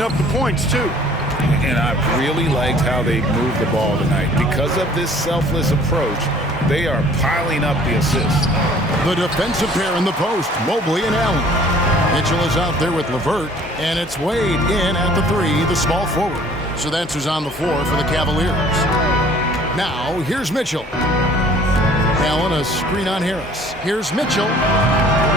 racking up the points, too. And I really liked how they moved the ball tonight. Because of this selfless approach, they are piling up the assists. The defensive pair in the post, Mobley and Allen. Mitchell is out there with LeVert, and it's Wade in at the 3, the small forward. So that's who's on the floor for the Cavaliers. Now, here's Mitchell. Allen, a screen on Harris. Here's Mitchell.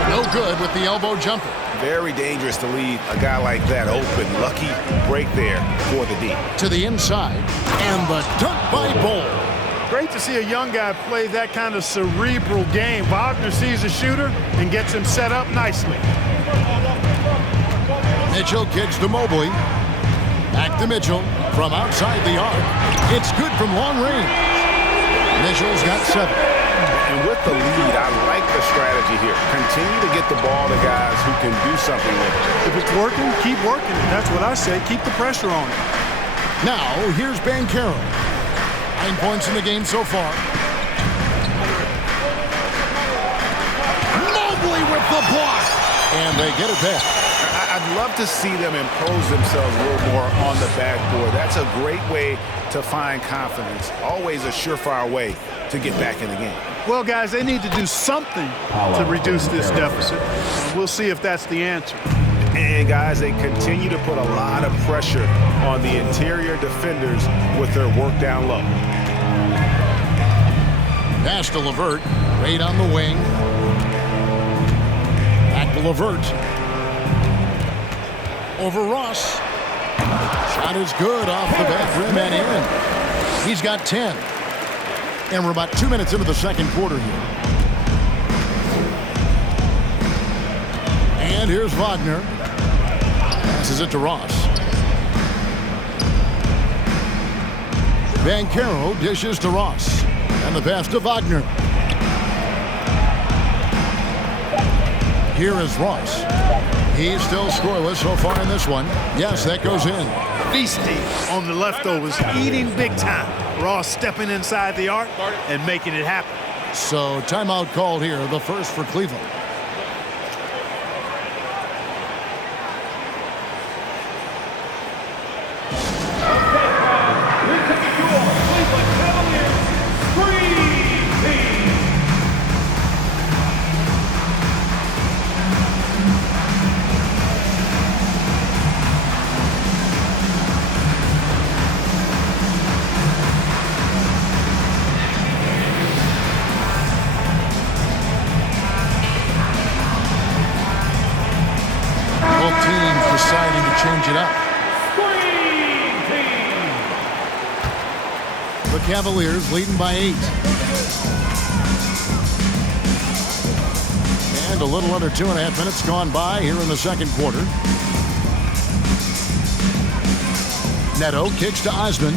No good with the elbow jumper. Very dangerous to leave a guy like that open. Lucky break there for the D. To the inside, and the dunk by Bol. Great to see a young guy play that kind of cerebral game. Wagner sees a shooter and gets him set up nicely. Mitchell kicks to Mobley. Back to Mitchell from outside the arc. It's good from long range. Mitchell's got 7. And with the lead, I like the strategy here. Continue to get the ball to guys who can do something with it. If it's working, keep working it. That's what I say. Keep the pressure on it. Now, here's Banchero. 9 points in the game so far. Mobley with the block. And they get it back. I'd love to see them impose themselves a little more on the backboard. That's a great way to find confidence. Always a surefire way to get back in the game. Well, guys, they need to do something to reduce this deficit. We'll see if that's the answer. And, guys, they continue to put a lot of pressure on the interior defenders with their work down low. Pass to LeVert. Wade on the wing. Back to LeVert. Over Ross. Shot is good off the back rim and in. He's got 10. And we're about 2 minutes into the second quarter here. And here's Wagner. Passes it to Ross. Banchero dishes to Ross. And the pass to Wagner. Here is Ross. He's still scoreless so far in this one. Yes, that goes in. Feasting on the leftovers, eating big time. Ross stepping inside the arc and making it happen. So timeout called here, the first for Cleveland. Deciding to change it up. The Cavaliers leading by 8. And a little under 2.5 minutes gone by here in the second quarter. Neto kicks to Osman.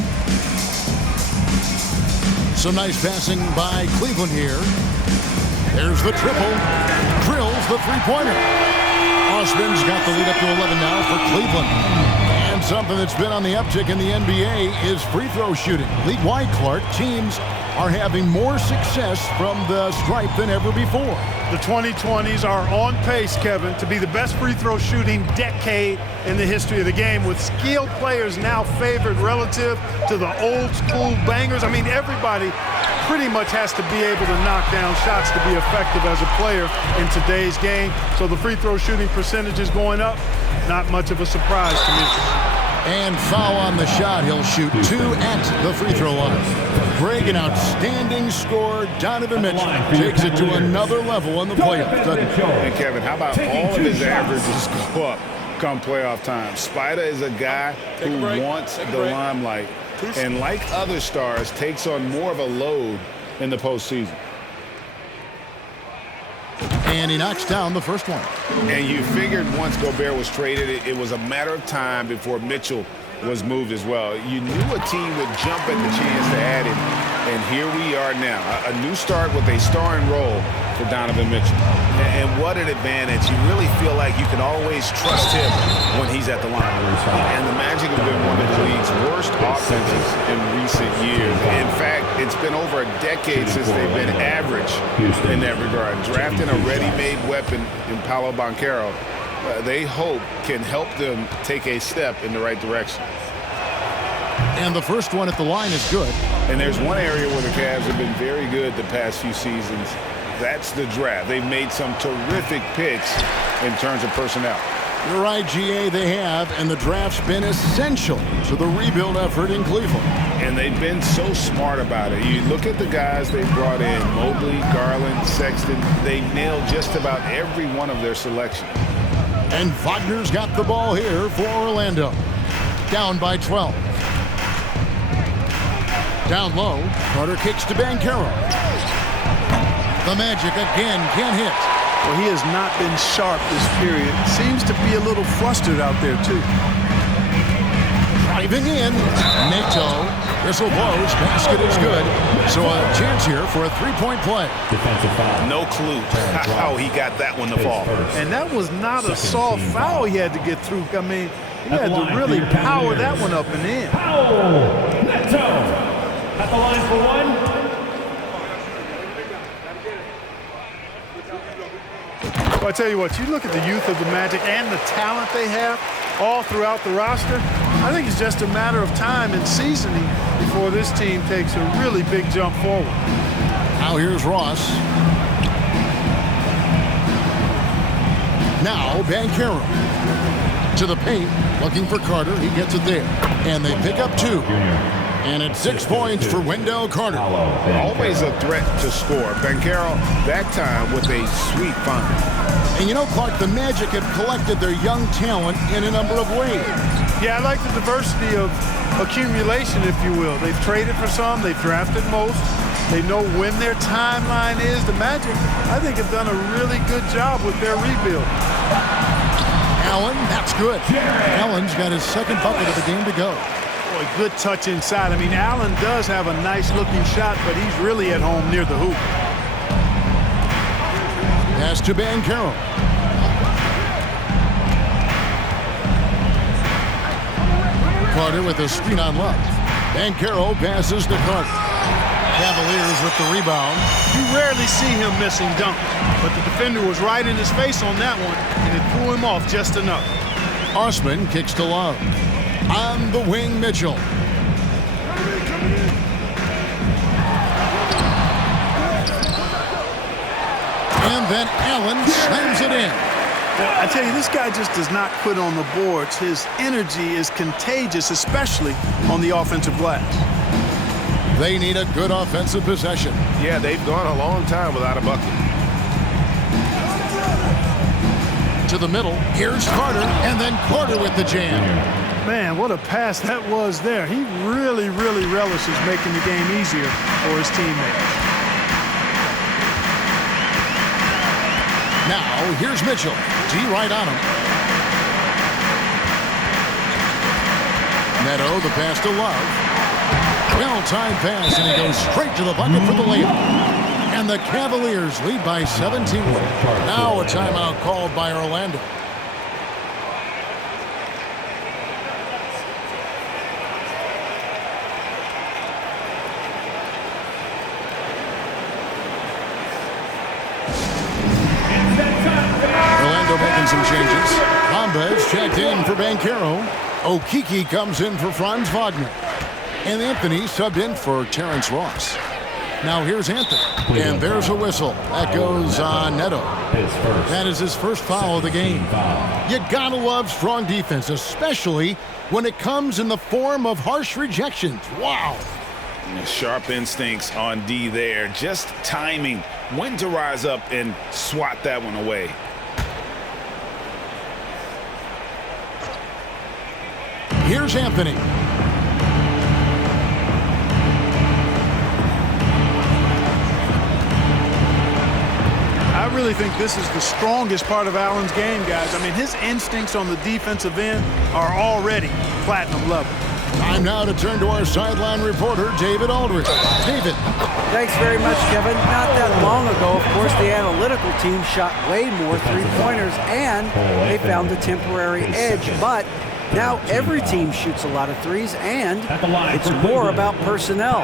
Some nice passing by Cleveland here. There's the triple. Drills the three-pointer. Osman's got the lead up to 11 now for Cleveland. And something that's been on the uptick in the NBA is free throw shooting. League-wide, Clark, teams are having more success from the stripe than ever before. The 2020s are on pace, Kevin, to be the best free throw shooting decade in the history of the game, with skilled players now favored relative to the old school bangers. I mean, everybody pretty much has to be able to knock down shots to be effective as a player in today's game. So the free throw shooting percentage is going up. Not much of a surprise to me. And foul on the shot. He'll shoot 2 at the free throw line. Greg, an outstanding score. Donovan Mitchell takes it to another level in the playoffs. And Kevin, how about all of his averages go up come playoff time? Spider is a guy who wants the limelight, and like other stars, takes on more of a load in the postseason. And he knocks down the first one. And you figured once Gobert was traded, it was a matter of time before Mitchell was moved as well. You knew a team would jump at the chance to add him, and here we are now. A new start with a starring role for Donovan Mitchell. And what an advantage. You really feel like you can always trust him when he's at the line. And the Magic have been one of the league's worst offenses in recent years. In fact, it's been over a decade since they've been average in that regard. Drafting a ready-made weapon in Paolo Banchero they hope can help them take a step in the right direction. And the first one at the line is good. And there's one area where the Cavs have been very good the past few seasons. That's the draft. They've made some terrific picks in terms of personnel. You're right, GA, they have, and the draft's been essential to the rebuild effort in Cleveland. And they've been so smart about it. You look at the guys they brought in, Mobley, Garland, Sexton. They nailed just about every one of their selections. And Wagner's got the ball here for Orlando. Down by 12. Down low, Carter kicks to Banchero. The Magic again can't hit. Well, he has not been sharp this period. Seems to be a little flustered out there, too. Driving in, Nato. Whistle blows, basket is good. So a chance here for a three-point play. Defensive foul. No clue how he got that one to fall. And that was not a soft foul he had to get through. I mean, he had to really power that one up and in. Foul. Neto. At the line for one. Well, I tell you what, you look at the youth of the Magic and the talent they have all throughout the roster. I think it's just a matter of time and seasoning before this team takes a really big jump forward. Now here's Ross. Now Banchero. To the paint, looking for Carter. He gets it there. And they pick up two. And it's 6 points for Wendell Carter. Always a threat to score. Banchero, that time with a sweet find. And you know, Clark, the Magic have collected their young talent in a number of ways. Yeah, I like the diversity of accumulation, if you will. They've traded for some. They've drafted most. They know when their timeline is. The Magic, I think, have done a really good job with their rebuild. Allen, that's good. Allen's got his second bucket of the game to go. Boy, good touch inside. I mean, Allen does have a nice-looking shot, but he's really at home near the hoop. Pass to Banchero. Carter with a screen on Love. Banchero passes to Carter. Cavaliers with the rebound. You rarely see him missing dunk, but the defender was right in his face on that one, and it threw him off just enough. Osman kicks to Love. On the wing, Mitchell. And then Allen slams it in. I tell you, this guy just does not quit on the boards. His energy is contagious, especially on the offensive glass. They need a good offensive possession. Yeah, they've gone a long time without a bucket. To the middle. Here's Carter, and then Carter with the jam. Man, what a pass that was there. He really, really relishes making the game easier for his teammates. Now, here's Mitchell. D right on him. Neto, the pass to Love. Well-timed pass, and he goes straight to the bucket for the layup. And the Cavaliers lead by 17. Now a timeout called by Orlando. Orlando making some changes. Bombas checked in for Banchero. Okeke comes in for Franz Wagner. And Anthony subbed in for Terrence Ross. Now here's Anthony. And there's a whistle. That goes on Neto. That is his first foul of the game. You gotta love strong defense, especially when it comes in the form of harsh rejections. Wow. Sharp instincts on D there. Just timing when to rise up and swat that one away. Here's Anthony. I really think this is the strongest part of Allen's game, guys. I mean, his instincts on the defensive end are already platinum level. Time now to turn to our sideline reporter, David Aldridge. David. Thanks very much, Kevin. Not that long ago, of course, the analytical team shot way more three-pointers, and they found a temporary edge. But now every team shoots a lot of threes, and it's more about personnel.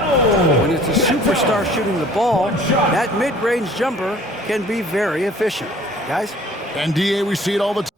When it's a superstar shooting the ball, that mid-range jumper can be very efficient. Guys? And, DA, we see it all the time.